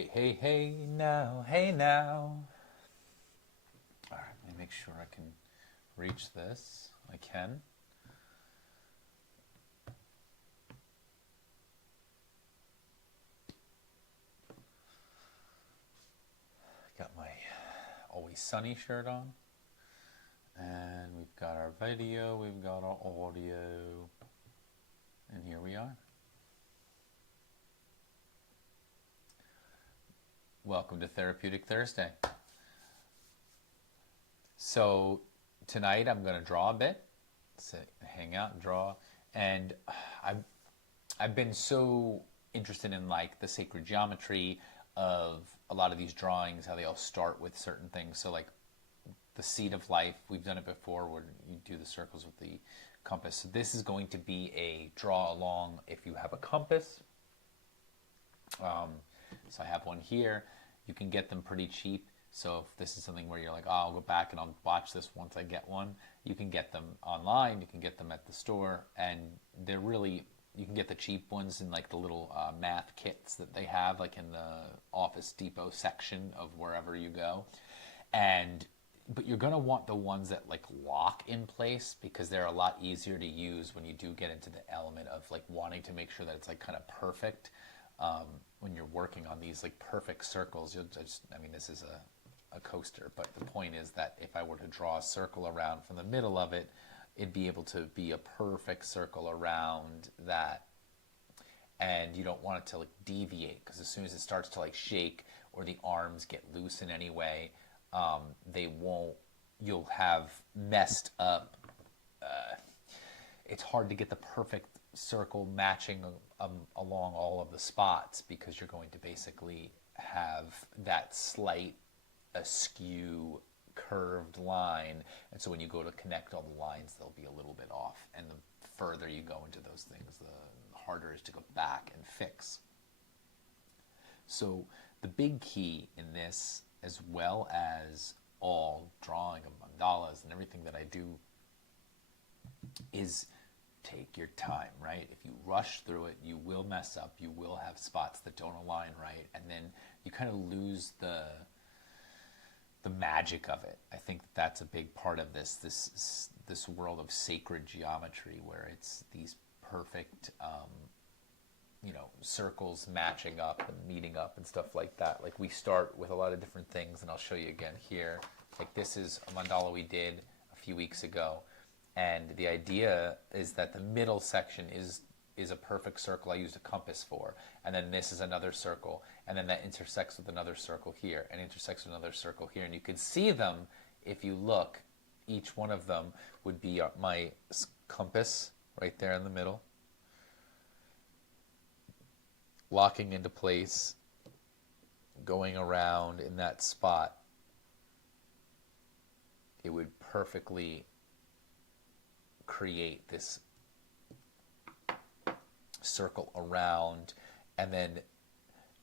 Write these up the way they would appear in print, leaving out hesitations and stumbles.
Hey, hey, hey now, hey now. All right, let me make sure I can reach this. I can. Got my Always Sunny shirt on. And we've got our video, we've got our audio. And here we are. Welcome to Therapeutic Thursday. So tonight I'm going to draw a bit. So hang out and draw. And I've been so interested in like the sacred geometry of a lot of these drawings, how they all start with certain things. So like the seed of life, we've done it before where you do the circles with the compass. So this is going to be a draw along if you have a compass. So I have one here. You can get them pretty cheap. So if this is something where you're like, oh, I'll go back and I'll watch this once I get one, you can get them online. You can get them at the store, and they're really, you can get the cheap ones in like the little math kits that they have, like in the Office Depot section of wherever you go. But you're going to want the ones that like lock in place, because they're a lot easier to use when you do get into the element of like wanting to make sure that it's like kind of perfect. When you're working on these like perfect circles, you'll just, I mean, this is a coaster, but the point is that if I were to draw a circle around from the middle of it, it'd be able to be a perfect circle around that. And you don't want it to like deviate, because as soon as it starts to like shake or the arms get loose in any way, you'll have messed up. It's hard to get the perfect circle matching along all of the spots, because you're going to basically have that slight askew curved line, and so when you go to connect all the lines, they'll be a little bit off, and the further you go into those things, the harder it is to go back and fix. So the big key in this, as well as all drawing of mandalas and everything that I do, is take your time, right? If you rush through it, you will mess up. You will have spots that don't align right, and then you kind of lose the magic of it. I think that's a big part of this world of sacred geometry, where it's these perfect circles matching up and meeting up and stuff like that. Like we start with a lot of different things, and I'll show you again here. Like this is a mandala we did a few weeks ago, and the idea is that the middle section is a perfect circle I used a compass for, and then this is another circle, and then that intersects with another circle here, and intersects with another circle here, and you can see them if you look. Each one of them would be my compass right there in the middle, locking into place, going around in that spot. It would perfectly create this circle around, and then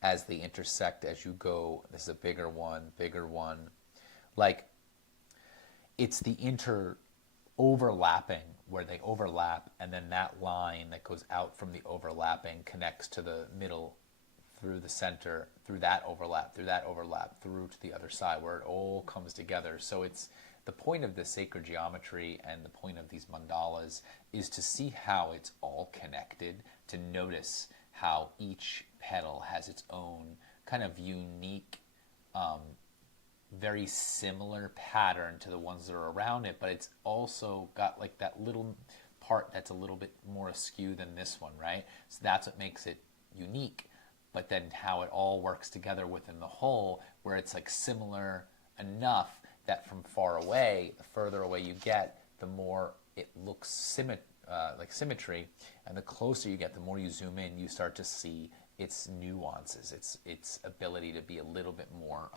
as they intersect, as you go, this is a bigger one, like it's the overlapping where they overlap, and then that line that goes out from the overlapping connects to the middle, through the center, through that overlap, through to the other side, where it all comes together. So it's the point of the sacred geometry, and the point of these mandalas is to see how it's all connected, to notice how each petal has its own kind of unique, very similar pattern to the ones that are around it, but it's also got like that little part that's a little bit more askew than this one, right? So that's what makes it unique. But then how it all works together within the whole, where it's like similar enough that from far away, the further away you get, the more it looks like symmetry, and the closer you get, the more you zoom in, you start to see its nuances, its ability to be a little bit more,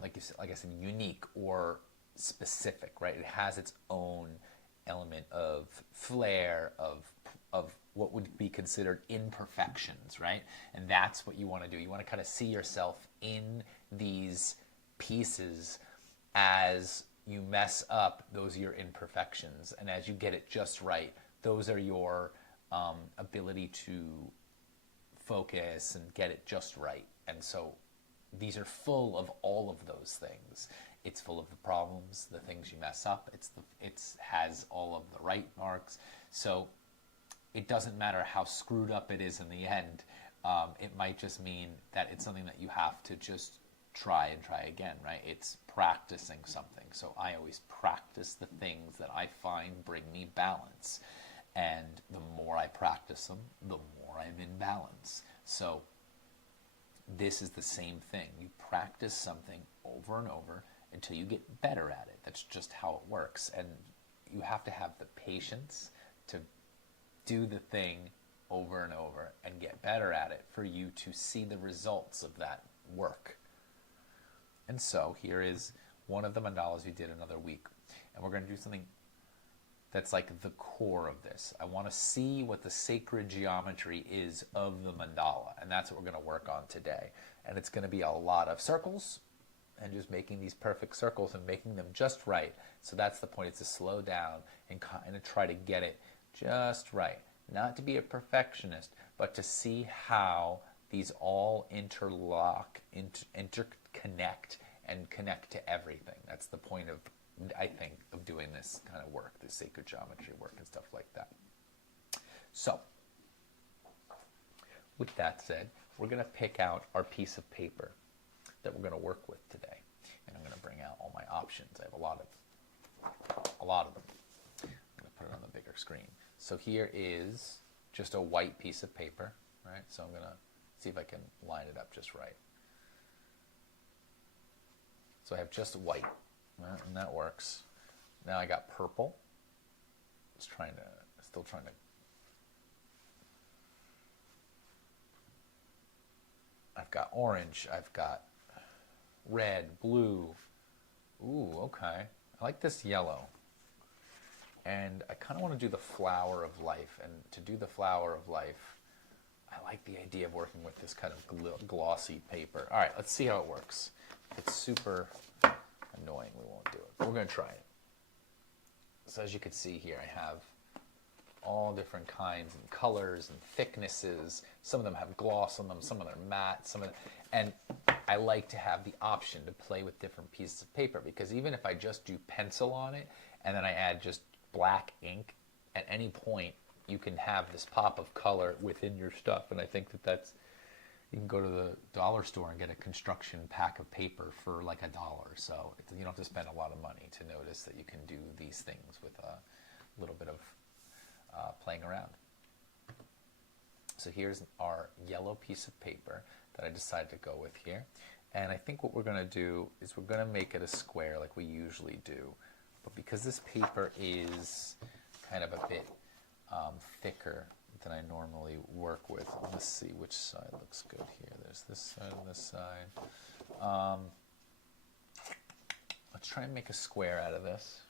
like I said, unique or specific, right? It has its own element of flair, of what would be considered imperfections, right? And that's what you want to do. You want to kind of see yourself in these pieces. As you mess up, those are your imperfections, and as you get it just right, those are your ability to focus and get it just right. And so these are full of all of those things. It's full of the problems, the things you mess up. It has all of the right marks. So it doesn't matter how screwed up it is in the end. It might just mean that it's something that you have to just try and try again, right? It's practicing something. So I always practice the things that I find bring me balance. And the more I practice them, the more I'm in balance. So this is the same thing. You practice something over and over until you get better at it. That's just how it works. And you have to have the patience to do the thing over and over and get better at it for you to see the results of that work. And so here is one of the mandalas we did another week. And we're going to do something that's like the core of this. I want to see what the sacred geometry is of the mandala. And that's what we're going to work on today. And it's going to be a lot of circles and just making these perfect circles and making them just right. So that's the point, is to slow down and kind of try to get it just right. Not to be a perfectionist, but to see how these all interlock, interconnect, and connect to everything. That's the point of, I think, of doing this kind of work, this sacred geometry work and stuff like that. So, with that said, we're going to pick out our piece of paper that we're going to work with today. And I'm going to bring out all my options. I have a lot of them. I'm going to put it on the bigger screen. So here is just a white piece of paper, right? So I'm going to see if I can line it up just right. So I have just white, and that works. Now I got purple. Still trying to. I've got orange. I've got red, blue. Ooh, okay. I like this yellow. And I kind of want to do the flower of life. And to do the flower of life, I like the idea of working with this kind of glossy paper. All right, let's see how it works. If it's super annoying, we won't do it. But we're going to try it. So as you can see here, I have all different kinds and colors and thicknesses. Some of them have gloss on them, some of them are matte, and I like to have the option to play with different pieces of paper, because even if I just do pencil on it and then I add just black ink, at any point you can have this pop of color within your stuff. And I think that's, you can go to the dollar store and get a construction pack of paper for like $1. So you don't have to spend a lot of money to notice that you can do these things with a little bit of playing around. So here's our yellow piece of paper that I decided to go with here. And I think what we're going to do is we're going to make it a square like we usually do. But because this paper is kind of a bit thicker than I normally work with, let's see which side looks good here. There's this side and this side. Let's try and make a square out of this.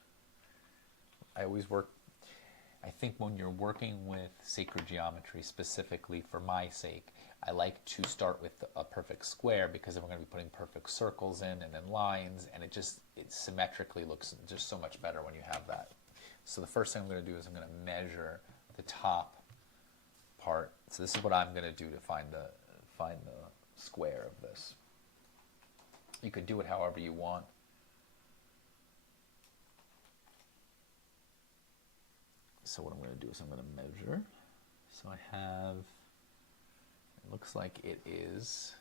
I think when you're working with sacred geometry, specifically for my sake, I like to start with a perfect square, because then we're going to be putting perfect circles in and then lines, and it symmetrically looks just so much better when you have that. So the first thing I'm going to do is I'm going to measure the top part. So this is what I'm going to do to find the square of this. You could do it however you want. So what I'm going to do is I'm going to measure. So I have, it looks like it is,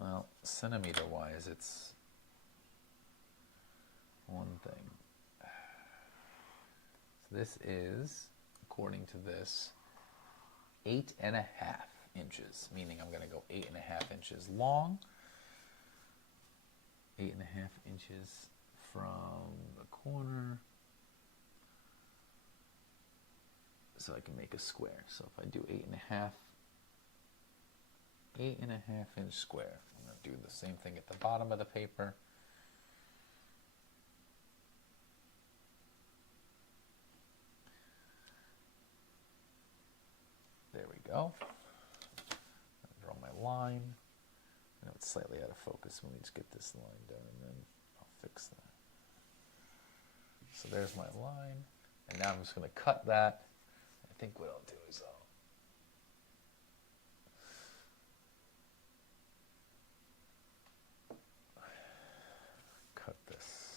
well, centimeter wise, it's one thing. So this is, according to this, 8.5 inches, meaning I'm going to go 8.5 inches long, 8.5 inches from the corner, so I can make a square. So if I do 8.5 inch square, I'm going to do the same thing at the bottom of the paper. There we go. I'll draw my line. I know it's slightly out of focus. Let me just get this line done and then I'll fix that. So there's my line. And now I'm just going to cut that. I think what I'll do is cut this.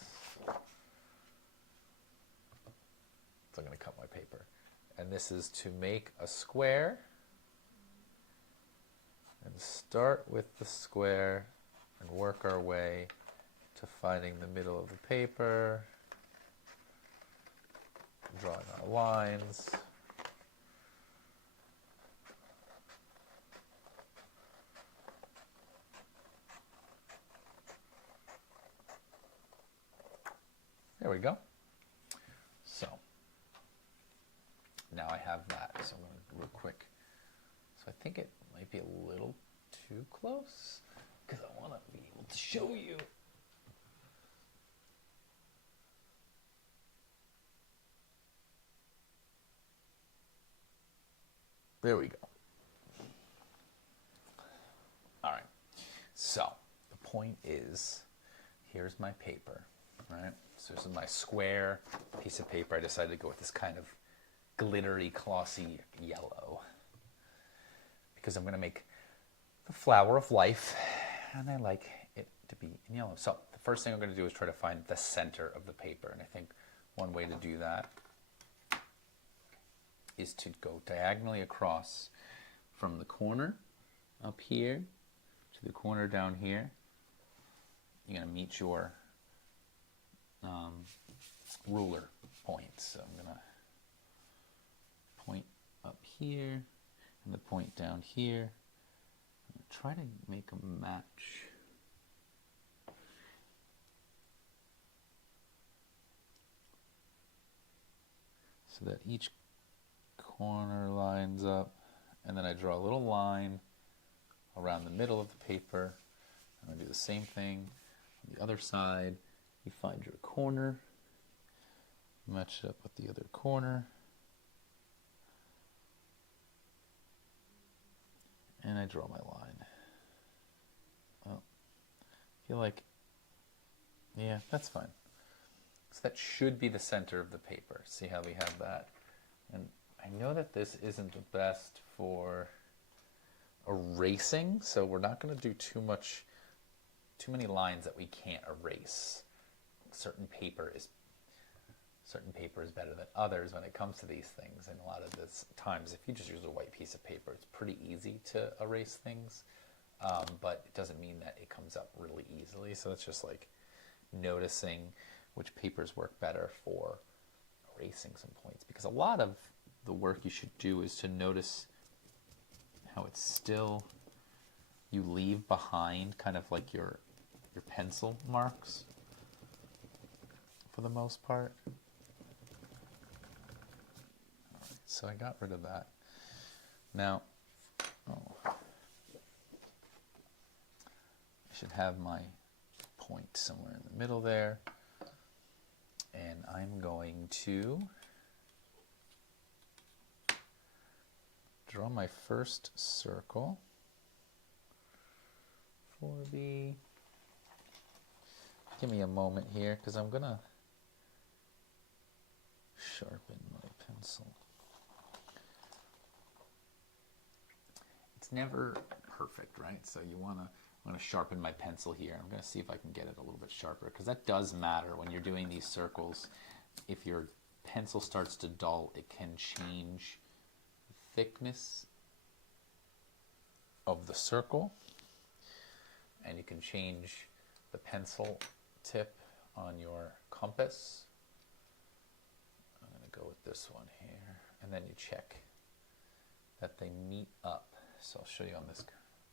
So I'm going to cut my paper. And this is to make a square. And start with the square and work our way to finding the middle of the paper. Drawing our lines. There we go. So now I have that. So I'm going to real quick. So I think it might be a little too close because I want to be able to show you. There we go. All right. So the point is, here's my paper, right? So this is my square piece of paper. I decided to go with this kind of glittery, glossy yellow because I'm going to make the flower of life, and I like it to be in yellow. So the first thing I'm going to do is try to find the center of the paper, and I think one way to do that is to go diagonally across from the corner up here to the corner down here. You're going to meet your ruler points. So I'm going to point up here and the point down here. Try to make a match. So that each corner lines up, and then I draw a little line around the middle of the paper. I'm going to do the same thing on the other side. You find your corner, match it up with the other corner, and I draw my line. Oh, I feel like, yeah, that's fine. So that should be the center of the paper. See how we have that? And I know that this isn't the best for erasing, so we're not going to do too many lines that we can't erase. Certain paper is better than others when it comes to these things, and a lot of this times, if you just use a white piece of paper, it's pretty easy to erase things, but it doesn't mean that it comes up really easily. So it's just like noticing which papers work better for erasing some points, because a lot of the work you should do is to notice how it's still, you leave behind kind of like your pencil marks for the most part. So I got rid of that. Now, I should have my point somewhere in the middle there. And I'm going to draw my first circle for the, give me a moment here because I'm going to sharpen my pencil. It's never perfect, right? So you want to, I'm going to sharpen my pencil here. I'm going to see if I can get it a little bit sharper, because that does matter when you're doing these circles. If your pencil starts to dull, it can change the thickness of the circle, and you can change the pencil tip on your compass. I'm going to go with this one here, and then you check that they meet up. So I'll show you on this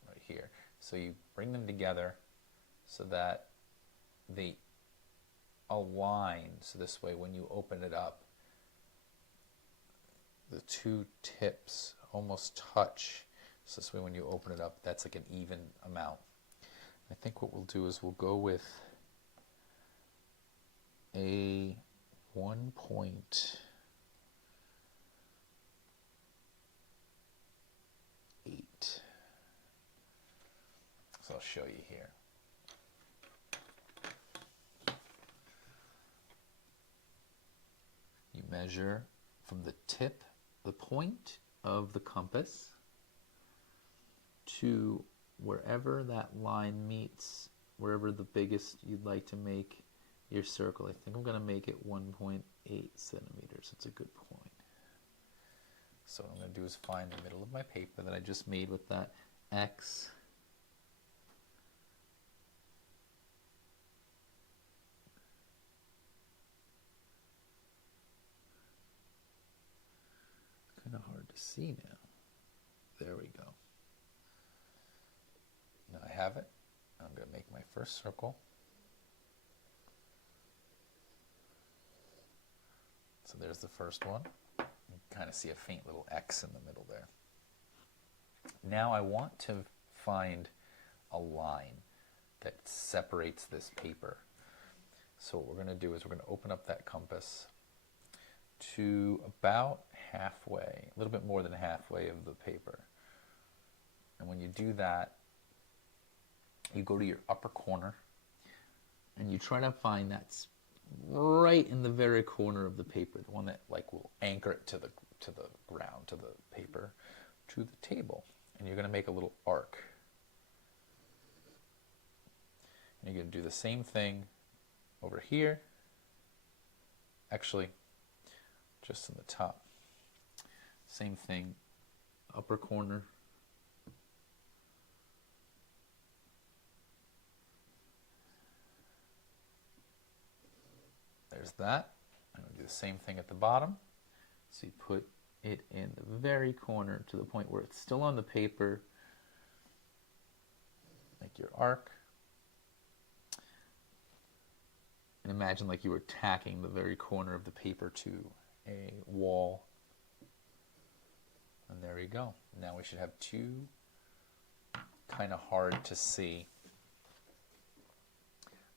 right here. So you bring them together so that they align. So this way, when you open it up, the two tips almost touch. So this way, when you open it up, that's like an even amount. I think what we'll do is we'll go with a 1.8. So I'll show you here. You measure from the tip, the point of the compass, to wherever that line meets, wherever the biggest you'd like to make your circle. I think I'm going to make it 1.8 centimeters. It's a good point. So what I'm going to do is find the middle of my paper that I just made with that X. Kind of hard to see now. There we go. Now I have it. I'm going to make my first circle. So there's the first one. You can kind of see a faint little X in the middle there. Now I want to find a line that separates this paper. So what we're going to do is we're going to open up that compass to about halfway, a little bit more than halfway of the paper. And when you do that, you go to your upper corner and you try to find that's right in the very corner of the paper, the one that like will anchor it to the ground, to the paper, to the table. And you're going to make a little arc. And you're going to do the same thing over here. Actually, just in the top. Same thing, upper corner. There's that. I'm going to do the same thing at the bottom. So you put it in the very corner to the point where it's still on the paper. Make your arc. And imagine like you were tacking the very corner of the paper to a wall. And there you go. Now we should have two kind of hard to see.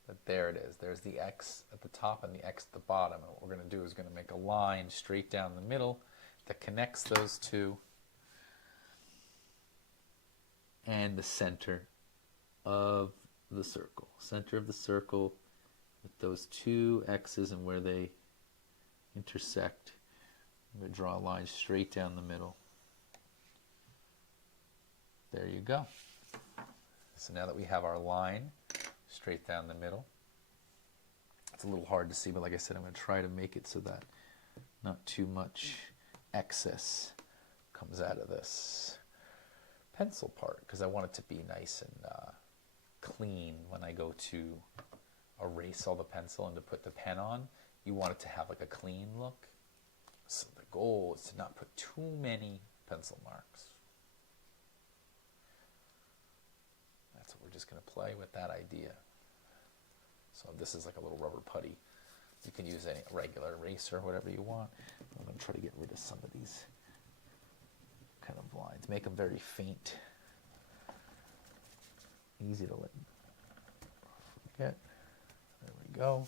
But there it is. There's the X at the top and the X at the bottom. And what we're going to do is going to make a line straight down the middle that connects those two and the center of the circle. Center of the circle with those two X's and where they intersect. I'm going to draw a line straight down the middle. There you go. So now that we have our line straight down the middle, it's a little hard to see, but like I said, I'm going to try to make it so that not too much excess comes out of this pencil part, because I want it to be nice and clean when I go to erase all the pencil and to put the pen on. You want it to have like a clean look. So the goal is to not put too many pencil marks. That's what we're just going to play with, that idea. So this is like a little rubber putty. You can use any regular eraser, whatever you want. I'm going to try to get rid of some of these kind of lines. Make them very faint. Easy to let forget. There we go.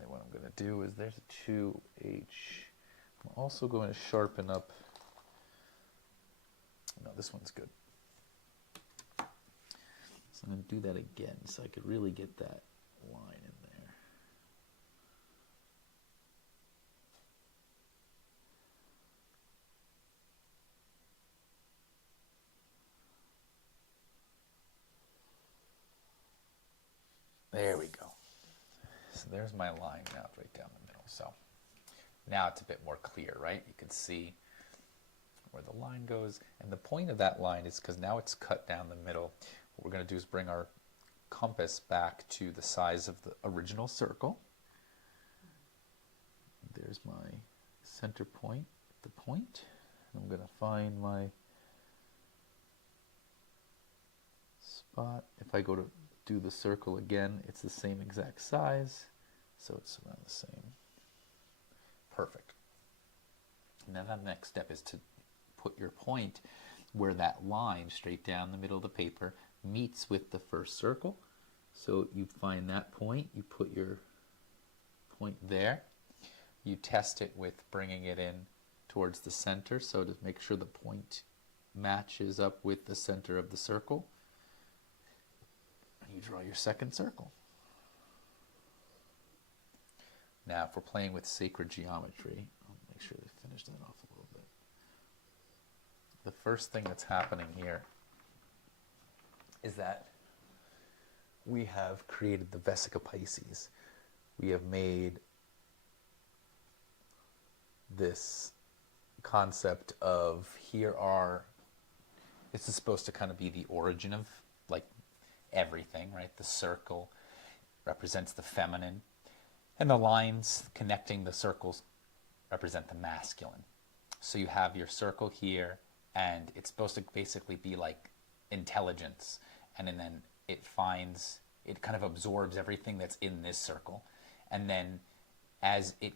And what I'm going to do is there's a 2H. I'm also going to sharpen up. No, this one's good. So I'm going to do that again so I could really get that line in there. There we go. So there's my line now, right down the middle. So now it's a bit more clear, right? You can see where the line goes. And the point of that line is because now it's cut down the middle. What we're going to do is bring our compass back to the size of the original circle. There's my center point, the point. I'm going to find my spot. If I go to do the circle again, it's the same exact size, so it's around the same. Perfect. Now the next step is to put your point where that line straight down the middle of the paper meets with the first circle. So you find that point, you put your point there, you test it with bringing it in towards the center, so to make sure the point matches up with the center of the circle. You draw your second circle. Now, if we're playing with sacred geometry, I'll make sure they finish that off a little bit. The first thing that's happening here is that we have created the Vesica Pisces. We have made this concept of this is supposed to kind of be the origin of like everything, right? The circle represents the feminine, and the lines connecting the circles represent the masculine. So you have your circle here, and it's supposed to basically be like intelligence, and then it kind of absorbs everything that's in this circle, and then as it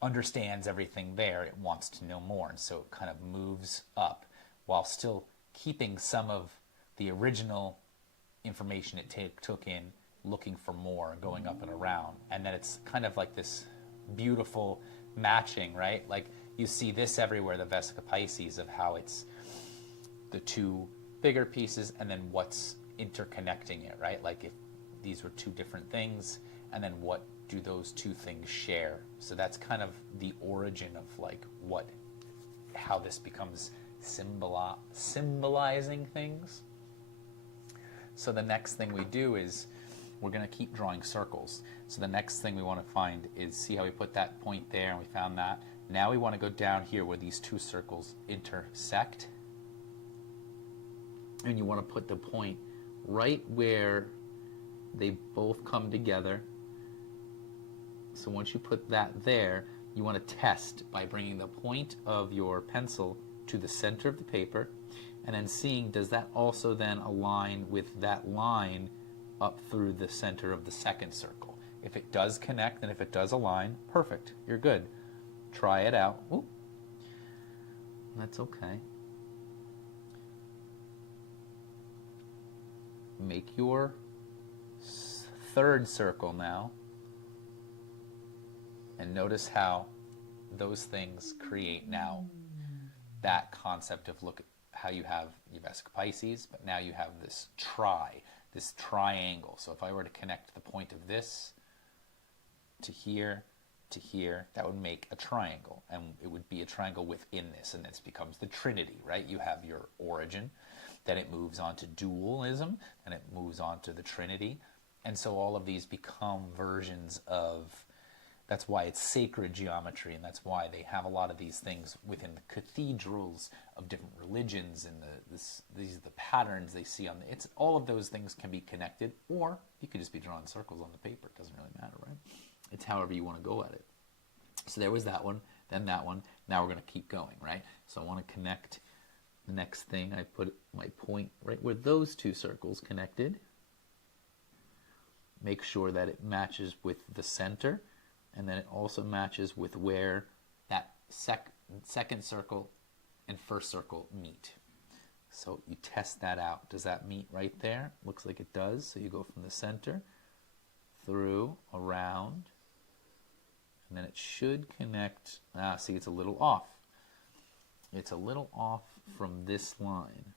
understands everything there, it wants to know more, and so it kind of moves up while still keeping some of the original information it took in, looking for more, going up and around. And then it's kind of like this beautiful matching, right? Like you see this everywhere, the Vesica Pisces, of how it's the two bigger pieces and then what's interconnecting it, right? Like if these were two different things, and then what do those two things share? So that's kind of the origin of like how this becomes symbolizing things. So the next thing we do is we're going to keep drawing circles. So the next thing we want to find is, see how we put that point there and we found that? Now we want to go down here where these two circles intersect. And you want to put the point right where they both come together. So once you put that there, you want to test by bringing the point of your pencil to the center of the paper, and then seeing, does that also then align with that line up through the center of the second circle? If it does connect and if it does align, perfect, you're good. Try it out. Ooh. That's okay. Make your third circle now, and notice how those things create now that concept of, look at how you have your Vesica Pisces, but now you have this triangle. So if I were to connect the point of this to here, that would make a triangle, and it would be a triangle within this, and this becomes the Trinity, right? You have your origin, then it moves on to dualism, and it moves on to the Trinity, and so all of these become versions of, that's why it's sacred geometry, and that's why they have a lot of these things within the cathedrals of different religions, and these are the patterns they see on it's all of those things can be connected, or you could just be drawing circles on the paper. It doesn't really matter, right? It's however you want to go at it. So there was that one, then that one. Now we're going to keep going, right? So I want to connect the next thing. I put my point right where those two circles connected. Make sure that it matches with the center, and then it also matches with where that second circle and first circle meet. So you test that out. Does that meet right there? Looks like it does. So you go from the center through, around, and then it should connect. See, it's a little off. It's a little off from this line.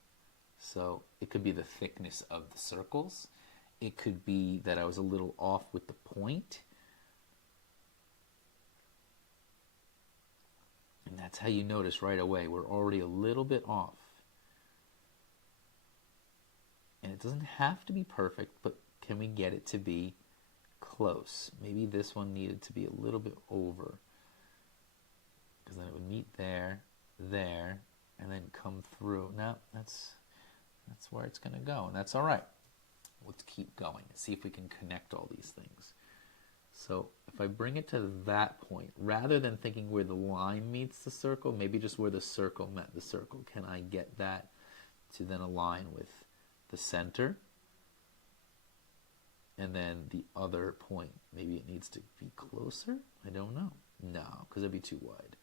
So it could be the thickness of the circles. It could be that I was a little off with the point. And that's how you notice right away we're already a little bit off. And it doesn't have to be perfect, but can we get it to be close? Maybe this one needed to be a little bit over, because then it would meet there, and then come through. No, that's where it's going to go, and that's all right. Let's keep going and see if we can connect all these things. So if I bring it to that point, rather than thinking where the line meets the circle, maybe just where the circle met the circle, can I get that to then align with the center? And then the other point, maybe it needs to be closer? I don't know. No, because it'd be too wide.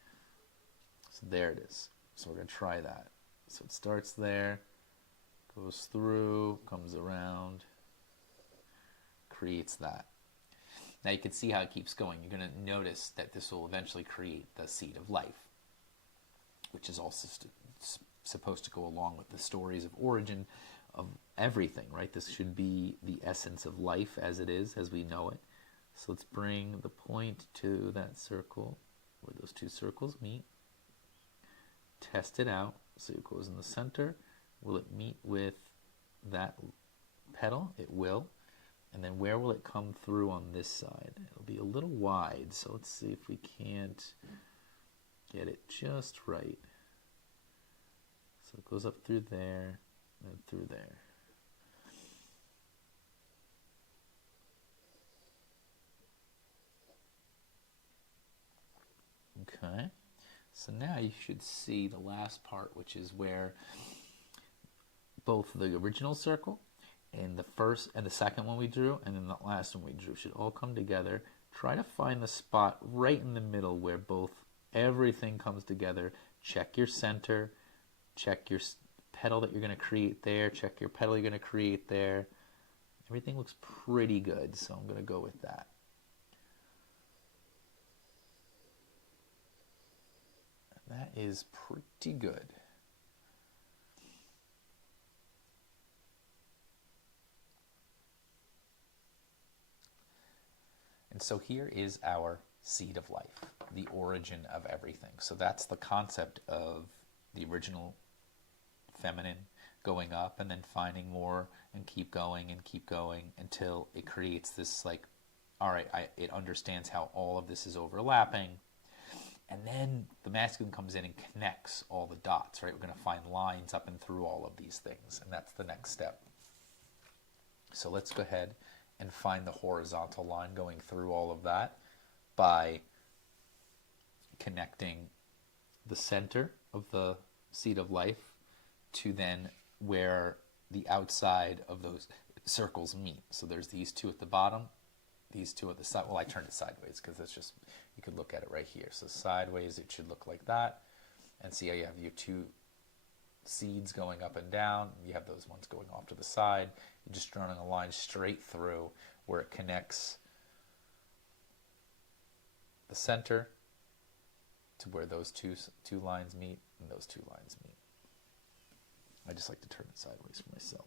So there it is. So we're going to try that. So it starts there, goes through, comes around, creates that. Now you can see how it keeps going. You're going to notice that this will eventually create the seed of life, which is also supposed to go along with the stories of origin of everything, right? This should be the essence of life as it is, as we know it. So let's bring the point to that circle where those two circles meet. Test it out. So it goes in the center. Will it meet with that petal? It will. And then where will it come through on this side? It'll be a little wide, so let's see if we can't get it just right. So it goes up through there and through there. Okay, so now you should see the last part, which is where both the original circle and the first and the second one we drew and then the last one we drew should all come together. Try to find the spot right in the middle where everything comes together. Check your center, check your petal that you're going to create there, check your petal you're going to create there. Everything looks pretty good, so I'm going to go with that. That is pretty good. And so here is our seed of life, the origin of everything. So that's the concept of the original feminine going up and then finding more and keep going until it creates this all right, it understands how all of this is overlapping. And then the masculine comes in and connects all the dots, right? We're going to find lines up and through all of these things, and that's the next step. So let's go ahead and find the horizontal line going through all of that by connecting the center of the seed of life to then where the outside of those circles meet. So there's these two at the bottom, these two at the side. Well, I turned it sideways because that's just, you could look at it right here. So sideways, it should look like that. And see how you have your two seeds going up and down. You have those ones going off to the side. You're just drawing a line straight through where it connects the center to where those two lines meet and those two lines meet. I just like to turn it sideways for myself.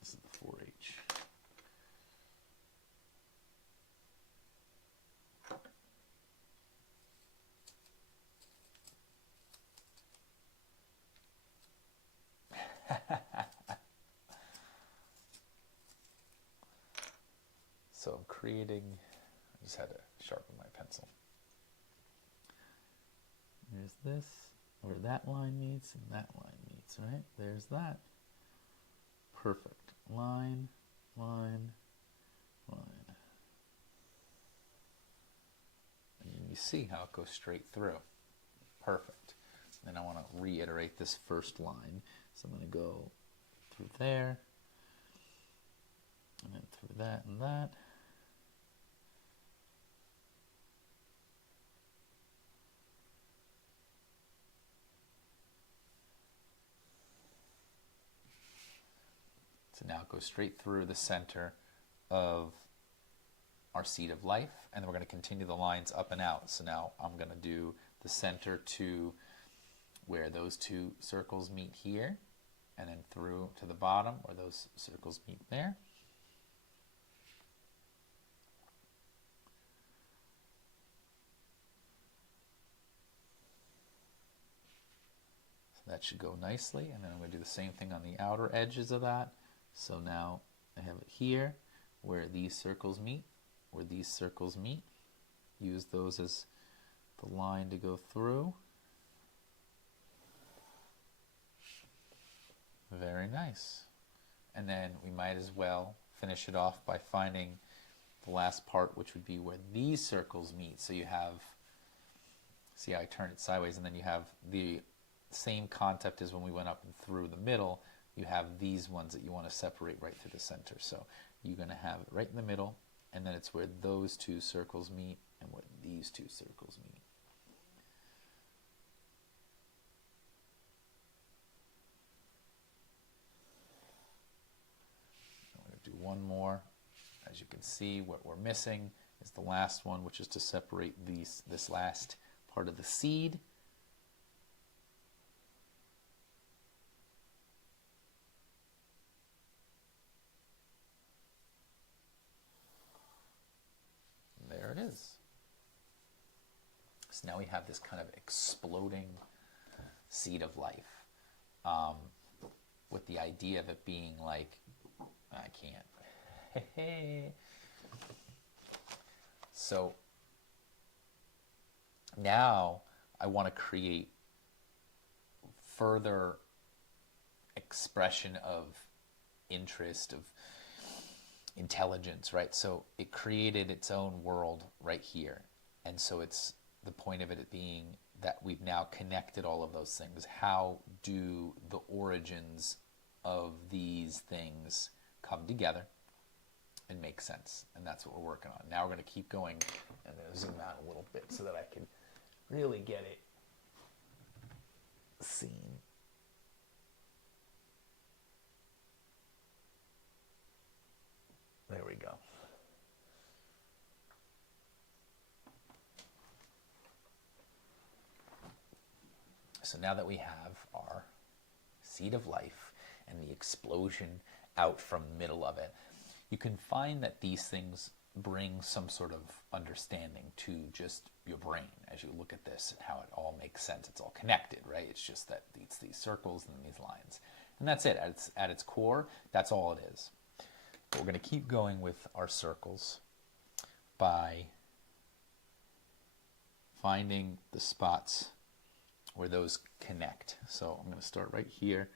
This is the 4-H. So I'm creating, I just had to sharpen my pencil. There's this, where that line meets and that line meets, right? There's that. Perfect. Line, line, line. And you see how it goes straight through. Perfect. And I want to reiterate this first line. So I'm going to go through there, and then through that and that. So now it goes straight through the center of our seed of life, and then we're going to continue the lines up and out. So now I'm going to do the center to where those two circles meet here, and then through to the bottom where those circles meet there. So that should go nicely, and then I'm going to do the same thing on the outer edges of that. So now I have it here where these circles meet, where these circles meet. Use those as the line to go through. Very nice. And then we might as well finish it off by finding the last part, which would be where these circles meet. So you have, see how I turned it sideways, and then you have the same concept as when we went up and through the middle. You have these ones that you want to separate right through the center. So you're going to have it right in the middle, and then it's where those two circles meet and where these two circles meet. Do one more. As you can see, what we're missing is the last one, which is to separate this last part of the seed. So now we have this kind of exploding seed of life, with the idea of it being like, I can't. So now I want to create further expression of interest, of intelligence, right? So it created its own world right here. And so it's the point of it being that we've now connected all of those things. How do the origins of these things come together and make sense? And that's what we're working on. Now we're going to keep going. I'm going to zoom out a little bit so that I can really get it seen. There we go. So now that we have our seed of life and the explosion out from the middle of it, you can find that these things bring some sort of understanding to just your brain as you look at this and how it all makes sense. It's all connected, right? It's just that it's these circles and these lines. And that's it. At its core, that's all it is. But we're going to keep going with our circles by finding the spots where those connect. So I'm going to start right here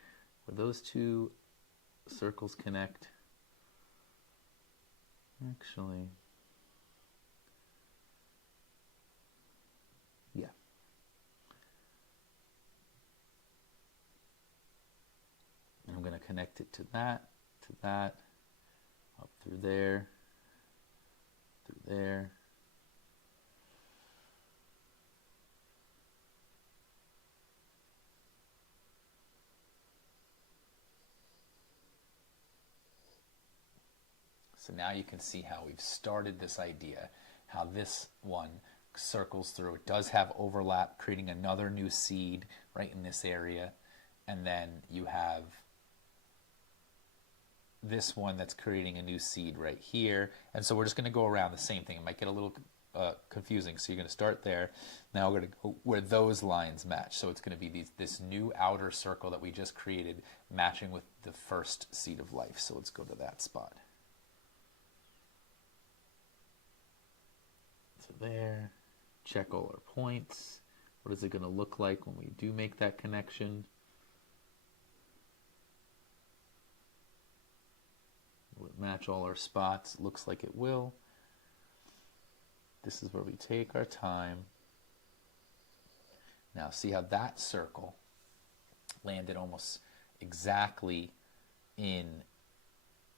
where those two circles connect. Actually, yeah. And I'm going to connect it to that, up through there, through there. So now you can see how we've started this idea, how this one circles through. It does have overlap, creating another new seed right in this area. And then you have this one that's creating a new seed right here. And so we're just going to go around the same thing. It might get a little confusing. So you're going to start there. Now we're going to go where those lines match. So it's going to be this new outer circle that we just created matching with the first seed of life. So let's go to that spot. So there, check all our points. What is it going to look like when we do make that connection? Will it match all our spots? It looks like it will. This is where we take our time. Now see how that circle landed almost exactly in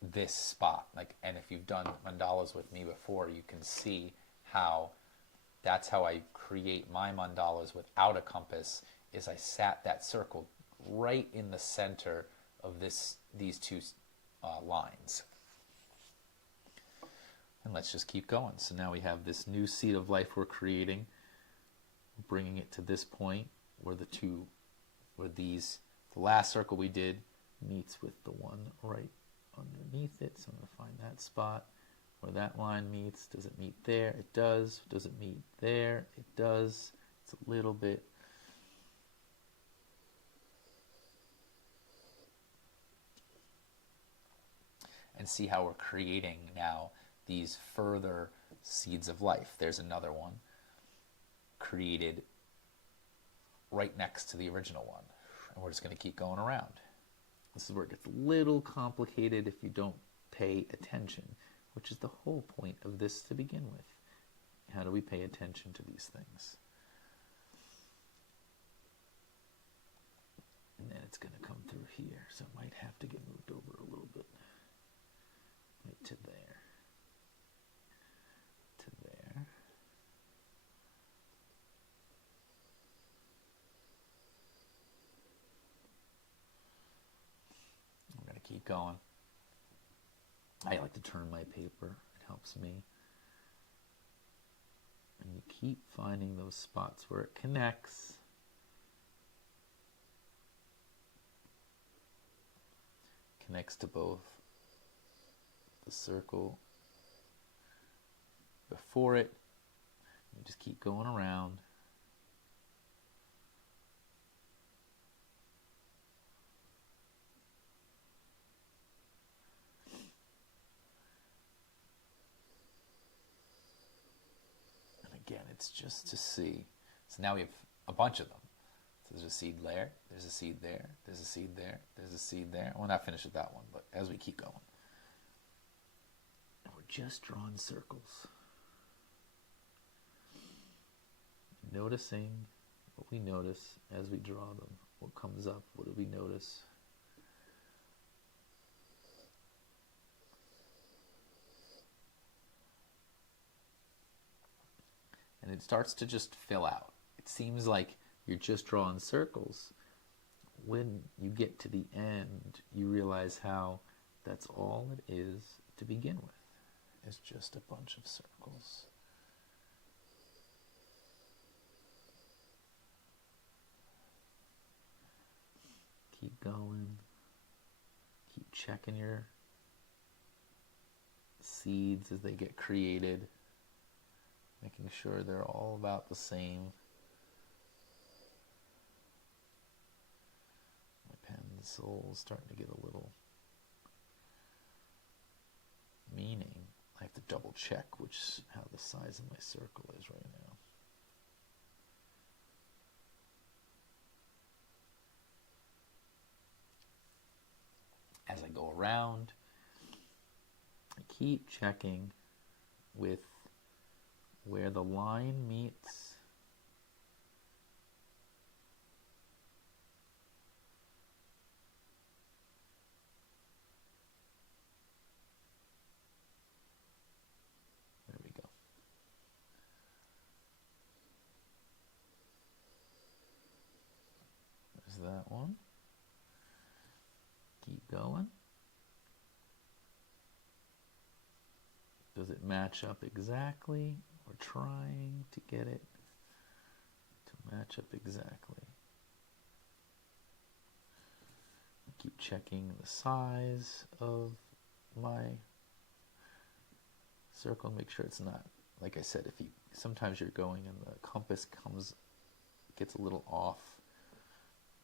this spot. And if you've done mandalas with me before, you can see how that's how I create my mandalas without a compass, is I sat that circle right in the center of these two lines. And let's just keep going. So now we have this new seed of life we're creating, bringing it to this point where the last circle we did meets with the one right underneath it. So I'm going to find that spot where that line meets. Does it meet there? It does. Does it meet there? It does. It's a little bit. And see how we're creating now these further seeds of life. There's another one created right next to the original one. And we're just going to keep going around. This is where it gets a little complicated if you don't pay attention, which is the whole point of this to begin with. How do we pay attention to these things? And then it's going to come through here, so it might have to get moved over a little bit. Right to there. To there. I'm going to keep going. I like to turn my paper. It helps me. And you keep finding those spots where it connects. Connects to both the circle before it. You just keep going around. it's just to see. So now we have a bunch of them. So there's a seed there, there's a seed there, there's a seed there, there's a seed there. We're not finished with that one, but as we keep going. And we're just drawing circles. Noticing what we notice as we draw them. What comes up? What do we notice? And it starts to just fill out. It seems like you're just drawing circles. When you get to the end, you realize how that's all it is to begin with. It's just a bunch of circles. Keep going. Keep checking your seeds as they get created. Making sure they're all about the same. My pencil's starting to get a little meaning. I have to double check how the size of my circle is right now. As I go around, I keep checking with where the line meets there we go. There's that one. Keep going. Does it match up exactly? We're trying to get it to match up exactly. I keep checking the size of my circle, make sure it's not, like I said, sometimes you're going and the compass gets a little off,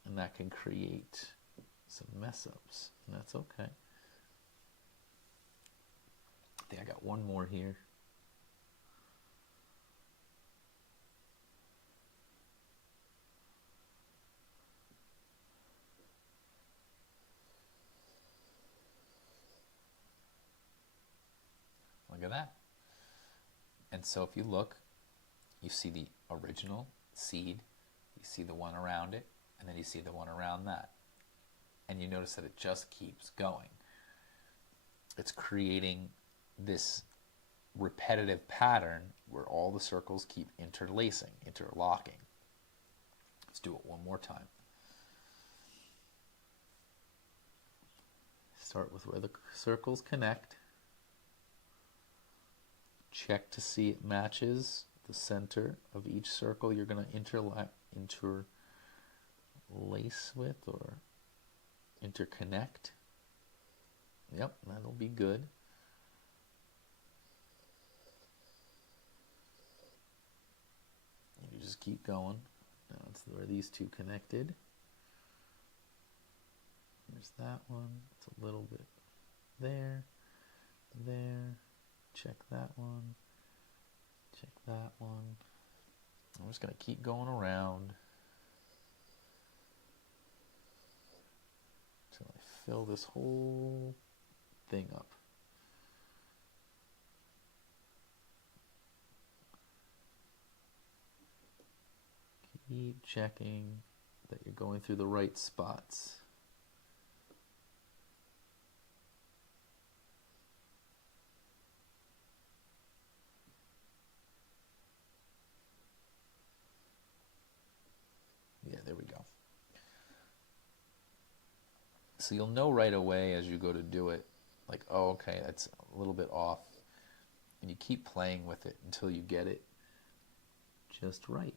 and that can create some mess ups, and that's okay. I think I got one more here. Look at that. And so if you look, you see the original seed, you see the one around it, and then you see the one around that. And you notice that it just keeps going. It's creating this repetitive pattern where all the circles keep interlacing, interlocking. Let's do it one more time. Start with where the circles connect. Check to see it matches the center of each circle you're going to interlace with or interconnect. Yep, that'll be good. You just keep going. Now it's where these two connected. There's that one. It's a little bit there, there. Check that one. Check that one. I'm just going to keep going around until I fill this whole thing up. Keep checking that you're going through the right spots. Yeah, there we go. So you'll know right away as you go to do it, like, oh, okay, that's a little bit off. And you keep playing with it until you get it just right.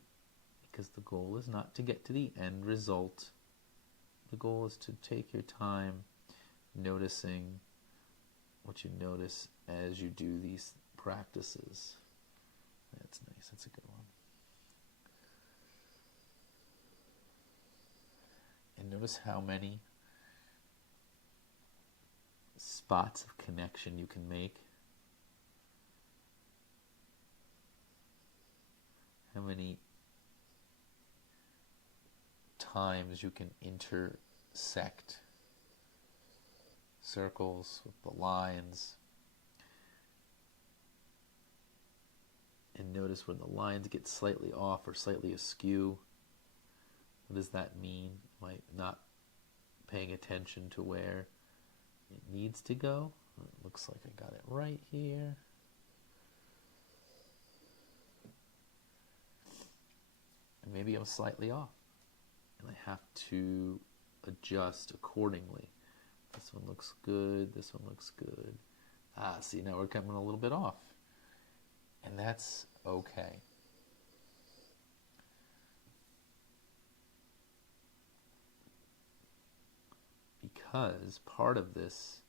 Because the goal is not to get to the end result. The goal is to take your time noticing what you notice as you do these practices. That's nice. That's a good one. And notice how many spots of connection you can make. how many times you can intersect circles with the lines. And notice when the lines get slightly off or slightly askew. What does that mean? Am I not paying attention to where it needs to go? It looks like I got it right here. And maybe I'm slightly off. And I have to adjust accordingly. This one looks good. This one looks good. See, now we're coming a little bit off. And that's okay. Because part of this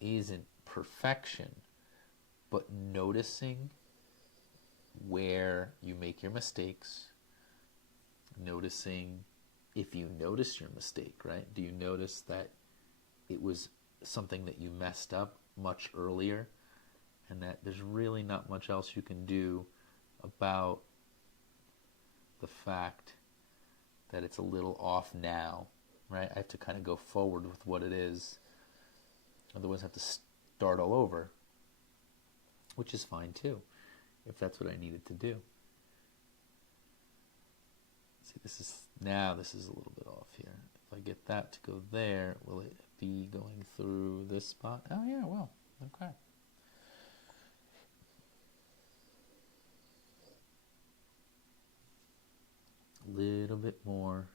isn't perfection, but noticing where you make your mistakes, noticing if you notice your mistake, right? Do you notice that it was something that you messed up much earlier and that there's really not much else you can do about the fact that it's a little off now, right? I have to kind of go forward with what it is. Otherwise I have to start all over, which is fine too, if that's what I needed to do. See, this is a little bit off here. If I get that to go there, will it be going through this spot? Oh yeah, well, okay. A little bit more.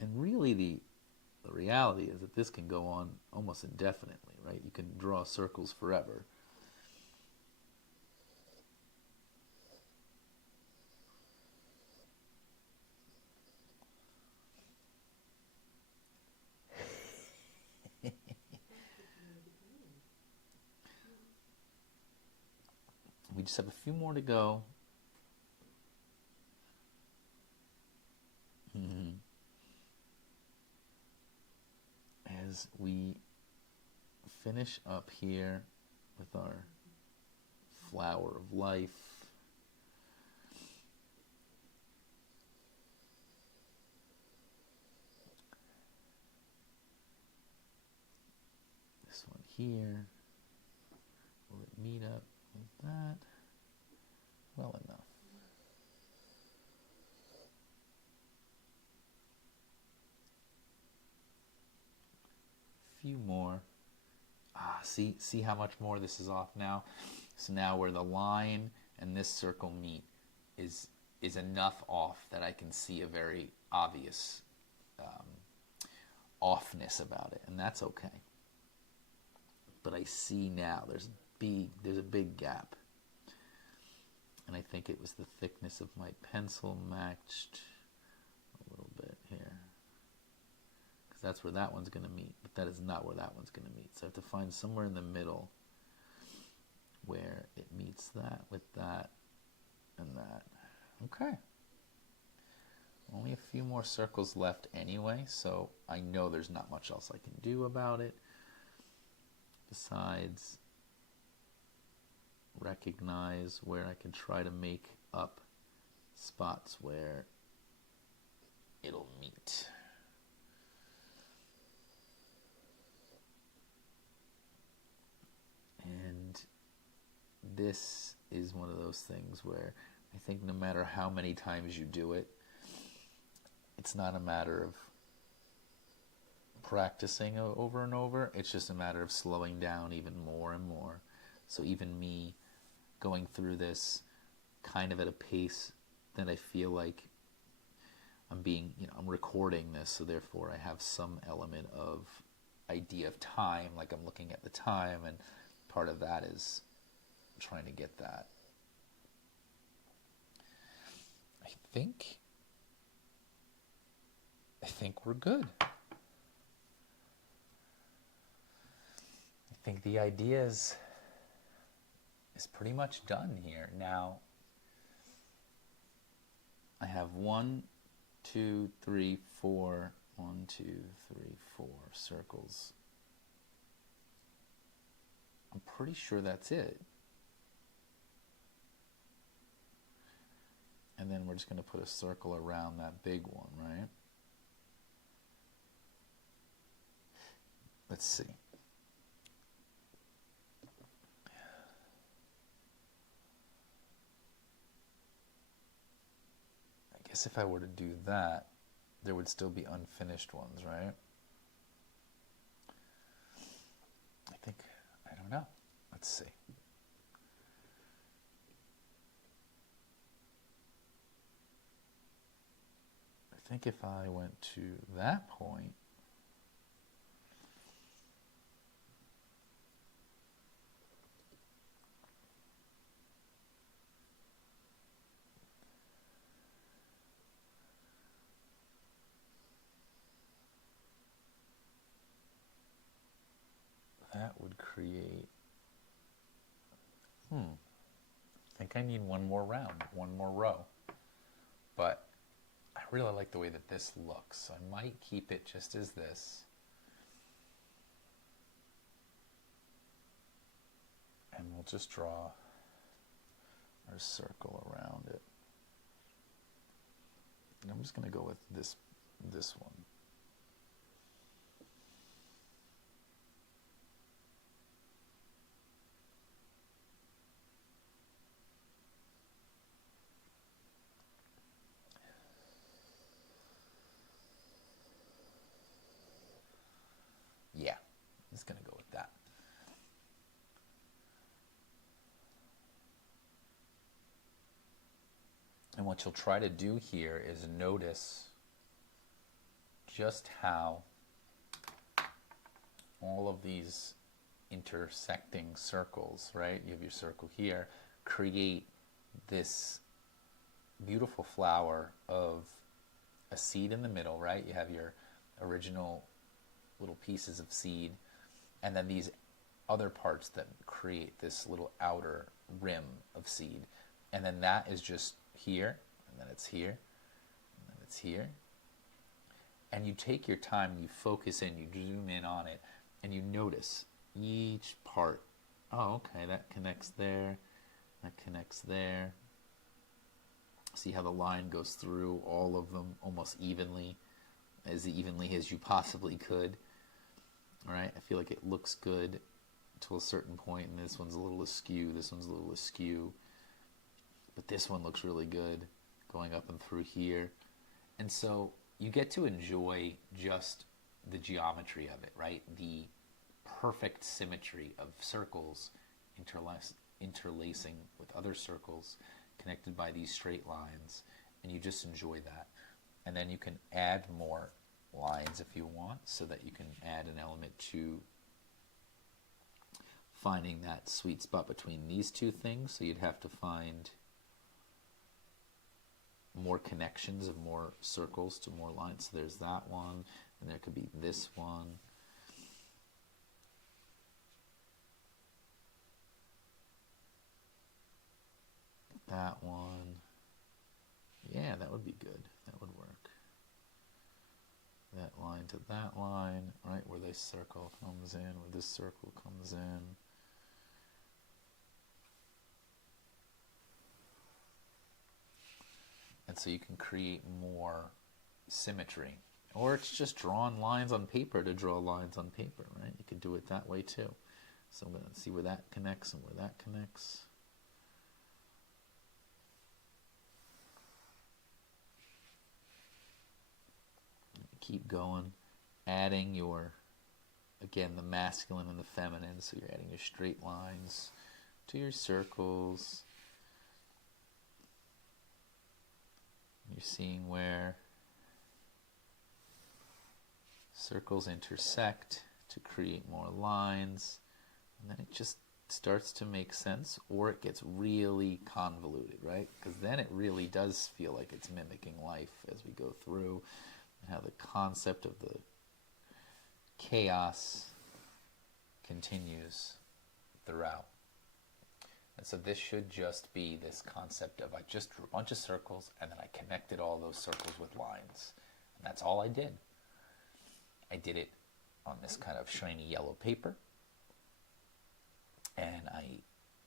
And really the reality is that this can go on almost indefinitely, right? You can draw circles forever. We just have a few more to go. As we finish up here with our flower of life, this one here, will it meet up with that? Well enough. Few more. See how much more this is off now? So now where the line and this circle meet is enough off that I can see a very obvious offness about it, and that's okay. But I see now there's a big gap. And I think it was the thickness of my pencil matched a little bit here. Because that's where that one's going to meet, but that is not where that one's going to meet. So I have to find somewhere in the middle where it meets that with that and that. Okay. Only a few more circles left anyway, so I know there's not much else I can do about it besides recognize where I can try to make up spots where it'll meet. And this is one of those things where I think no matter how many times you do it, it's not a matter of practicing over and over. It's just a matter of slowing down even more and more. So even me going through this kind of at a pace that I feel like I'm recording this, so therefore I have some element of idea of time, like I'm looking at the time, and part of that is trying to get that. I think we're good. I think the ideas is pretty much done here. Now, I have 1, 2, 3, 4, 1, 2, 3, 4 circles. I'm pretty sure that's it. And then we're just going to put a circle around that big one, right? Let's see. I guess if I were to do that, there would still be unfinished ones, right? I don't know. Let's see. I think if I went to that point, that would create, I think I need one more round, one more row. But I really like the way that this looks, so I might keep it just as this. And we'll just draw our circle around it. And I'm just going to go with this one. Yeah, I'm just going to go with that. And what you'll try to do here is notice just how all of these intersecting circles, right? You have your circle here, create this beautiful flower of a seed in the middle, right? You have your original little pieces of seed, and then these other parts that create this little outer rim of seed. And then that is just here, and then it's here, and then it's here. And you take your time, you focus in, you zoom in on it, and you notice each part. Oh, okay, that connects there, that connects there. See how the line goes through all of them almost evenly, as evenly as you possibly could. All right, I feel like it looks good to a certain point, and this one's a little askew, this one's a little askew. But this one looks really good going up and through here. And so you get to enjoy just the geometry of it, right? The perfect symmetry of circles interlacing with other circles connected by these straight lines. And you just enjoy that. And then you can add more lines if you want, so that you can add an element to finding that sweet spot between these two things. So you'd have to find more connections of more circles to more lines. So there's that one, and there could be this one. That one. Yeah, that would be good. That would work. That line to that line, right, where this circle comes in, where this circle comes in. And so you can create more symmetry. Or it's just drawing lines on paper to draw lines on paper, right? You could do it that way too. So I'm going to see where that connects and where that connects. Keep going, adding your, again, the masculine and the feminine. So you're adding your straight lines to your circles. You're seeing where circles intersect to create more lines, and then it just starts to make sense, or it gets really convoluted, right? Because then it really does feel like it's mimicking life as we go through, and how the concept of the chaos continues throughout. And so this should just be this concept of I just drew a bunch of circles and then I connected all those circles with lines. And that's all I did. I did it on this kind of shiny yellow paper. And I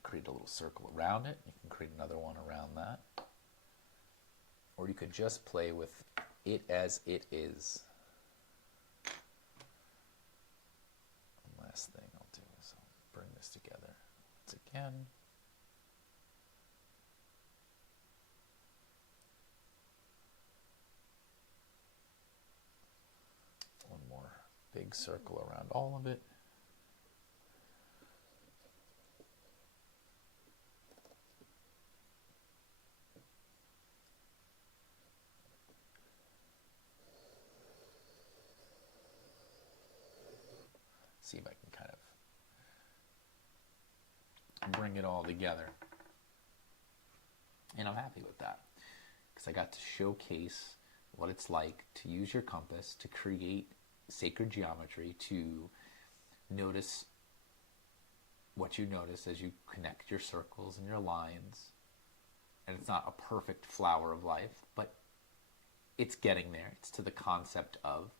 create a little circle around it. You can create another one around that. Or you could just play with it as it is. One last thing I'll do is I'll bring this together once again. One more big circle around all of it. See if I can kind of bring it all together. And I'm happy with that because I got to showcase what it's like to use your compass to create sacred geometry, to notice what you notice as you connect your circles and your lines. And it's not a perfect flower of life, but it's getting there. It's to the concept of.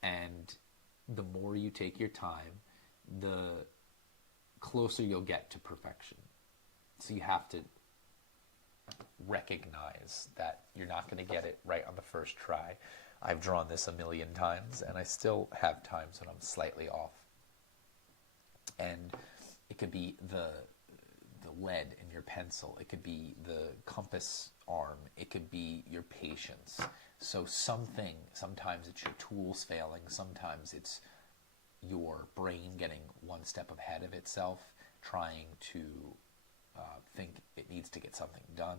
And the more you take your time, the closer you'll get to perfection. So you have to recognize that you're not going to get it right on the first try. I've drawn this a million times, and I still have times when I'm slightly off. And it could be the lead in your pencil. It could be the compass arm. It could be your patience. So sometimes it's your tools failing. Sometimes it's your brain getting one step ahead of itself, trying to think it needs to get something done.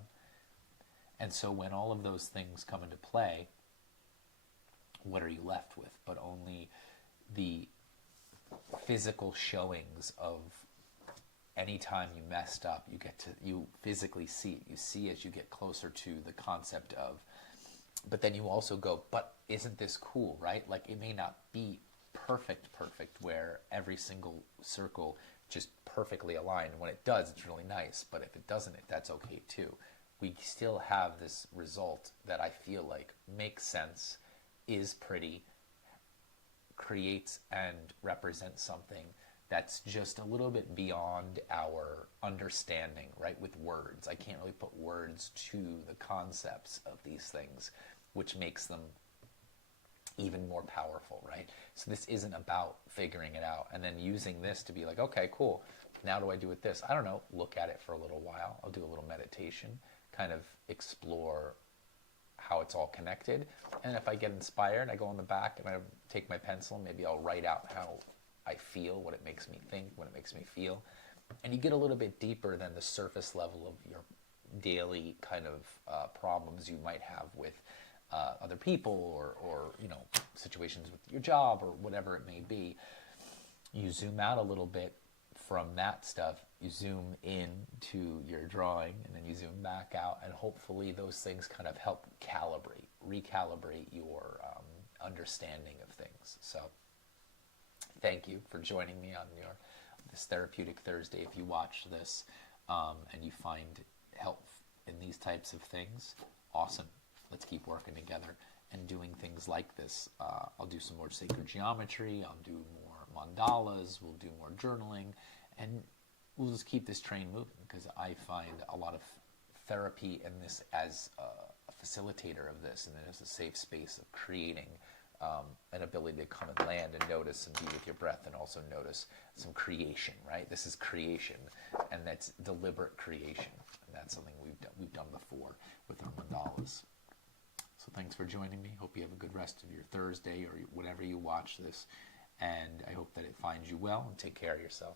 And so when all of those things come into play, what are you left with? But only the physical showings of any time you messed up. You physically see it. You see as you get closer to the concept of, but then you also go, but isn't this cool, right? Like it may not be perfect where every single circle just perfectly aligned. And when it does, it's really nice. But if it doesn't, that's okay too. We still have this result that I feel like makes sense, is pretty, creates and represents something that's just a little bit beyond our understanding, right? With words. I can't really put words to the concepts of these things, which makes them even more powerful, right? So this isn't about figuring it out and then using this to be like, okay, cool. Now do I do with this? I don't know. Look at it for a little while. I'll do a little meditation, kind of explore how it's all connected. And if I get inspired, I go on the back and I take my pencil and maybe I'll write out how I feel, what it makes me think, what it makes me feel. And you get a little bit deeper than the surface level of your daily kind of problems you might have with other people or situations with your job or whatever it may be. You zoom out a little bit from that stuff, you zoom in to your drawing, and then you zoom back out, and hopefully those things kind of help recalibrate your understanding of things. So thank you for joining me on this Therapeutic Thursday. If you watch this and you find help in these types of things, awesome. Let's keep working together and doing things like this. I'll do some more sacred geometry. I'll do more mandalas. We'll do more journaling. And we'll just keep this train moving because I find a lot of therapy in this as a facilitator of this and as a safe space of creating an ability to come and land and notice and be with your breath and also notice some creation, right? This is creation, and that's deliberate creation. And that's something we've done before with our mandalas. So thanks for joining me. Hope you have a good rest of your Thursday or whenever you watch this. And I hope that it finds you well, and take care of yourself.